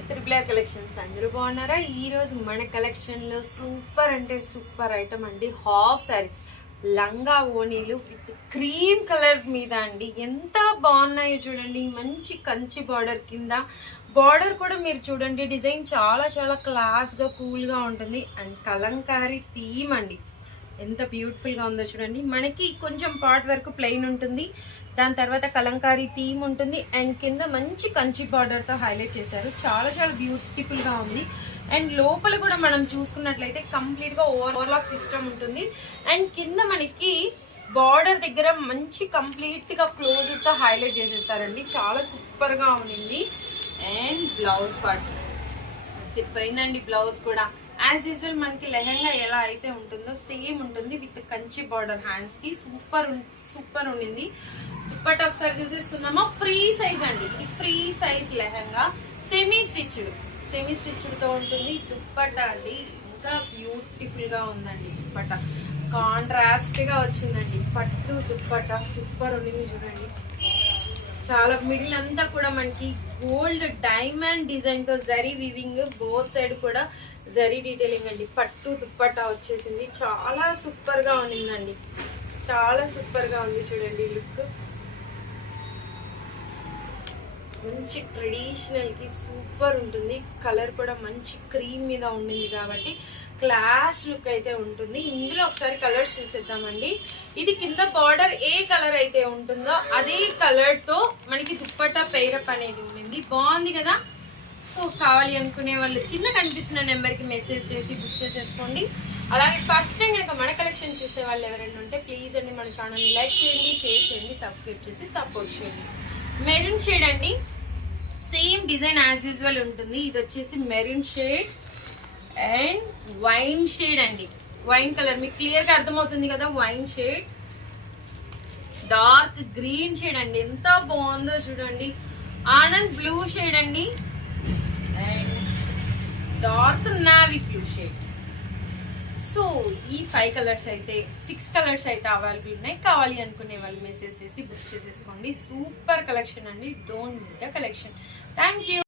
With triple collections. అందరూ బాగున్నారా? ఈ రోజు మన కలెక్షన్ లో సూపర్ అంటే సూపర్ ఐటమ్ అండి. హాఫ్ సారీస్, లంగా ఓణీలు విత్ క్రీమ్ కలర్ మీద అండి. ఎంత బాగున్నాయో చూడండి. మంచి కంచి బార్డర్ కింద, బార్డర్ కూడా మీరు చూడండి, డిజైన్ చాలా చాలా క్లాస్ గా కూల్ గా ఉంటుంది. అండ్ కలంకారీ థీమ్ అండి, ఎంత బ్యూటిఫుల్ గా ఉందో చూడండి. మనకి కొంచెం పార్ట్ వరకు ప్లెయిన్ ఉంటుంది, దాని తర్వాత కలంకారీ థీమ్ ఉంటుంది, అండ్ కింద మంచి కంచి బార్డర్ తో హైలైట్ చేశారు. చాలా చాలా బ్యూటిఫుల్ గా ఉంది. అండ్ లోపల కూడా మనం చూసుకున్నట్లయితే కంప్లీట్ గా ఓవర్లాక్ సిస్టమ్ ఉంటుంది. అండ్ కింద మనకి బార్డర్ దగ్గర మంచి కంప్లీట్ గా క్లోజ్ తో హైలైట్ చేసేస్తారండి. చాలా సూపర్ గా ఉంది. అండ్ బ్లౌజ్ పార్ట్ తిప్పైందండి. బ్లౌజ్ కూడా యాజ్ యూజువల్ మనకి లెహంగా ఎలా అయితే ఉంటుందో సేమ్ ఉంటుంది, విత్ కంచి బార్డర్. హ్యాండ్స్ కి సూపర్ సూపర్ ఉండింది. దుప్పట్టా ఒకసారి చూసేసుకుందామా. ఫ్రీ సైజ్ అండి, ఇది free size lehenga. Semi stitched తో ఉంటుంది. దుప్పట్టా అండి ఇంకా బ్యూటిఫుల్ గా ఉందండి. దుప్పట్టా కాంట్రాస్ట్ గా వచ్చిందండి. పట్టు దుప్పట్టా సూపర్ ఉండింది చూడండి. చాలా మిడిల్ అంతా కూడా మనకి గోల్డ్ డైమండ్ డిజైన్ తో జరీ వీవింగ్, బోత్ సైడ్ కూడా జరీ డీటెయిలింగ్ అండి. పట్టు దుప్పట్టా వచ్చేసింది. చాలా సూపర్ గా ఉండిందండి. చాలా సూపర్ గా ఉంది చూడండి. లుక్ మంచి ట్రెడిషనల్ కి సూపర్ ఉంటుంది. కలర్ కూడా మంచి క్రీమ్ మీద ఉండింది కాబట్టి క్లాస్ లుక్ అయితే ఉంటుంది. ఇందులో ఒకసారి కలర్స్ చూసేద్దామండి. ఇది కింద బార్డర్ ఏ కలర్ అయితే ఉంటుందో అదే కలర్ తో మనకి దుప్పట్టా పేరప్ అనేది ఉండింది. బాగుంది కదా. సో కావాలి అనుకునే వాళ్ళు కింద కనిపిస్తున్న నెంబర్ కి మెసేజ్ చేసి బుక్ చేసేసుకోండి. అలాగే ఫస్ట్ టైం కనుక మన కలెక్షన్ చూసే వాళ్ళు ఎవరైనా ఉంటే ప్లీజ్ అండి మన ఛానల్ ని లైక్ చేయండి, షేర్ చేయండి, సబ్స్క్రైబ్ చేసి సపోర్ట్ చేయండి. మెరూన్ షేడ్ అండి, సేమ్ డిజైన్ యాజ్ యూజువల్ ఉంటుంది. ఇది వచ్చేసి maroon shade and wine shade అండి. వైన్ కలర్ మీకు క్లియర్ గా అర్థమవుతుంది కదా. Wine shade, dark green shade అండి. ఎంత బాగుందో చూడండి. ఆనంద్ బ్లూ షేడ్ అండి, and dark navy blue shade. So ఈ 5 కలర్స్ అయితే 6 కలర్స్ అయితే అవైలబుల్ ఉన్నాయి. కావాలి అనుకునే వాళ్ళు మెసేజ్ చేసి బుక్ చేసేసుకోండి. సూపర్ కలెక్షన్ అండి. Don't miss the collection. Thank you.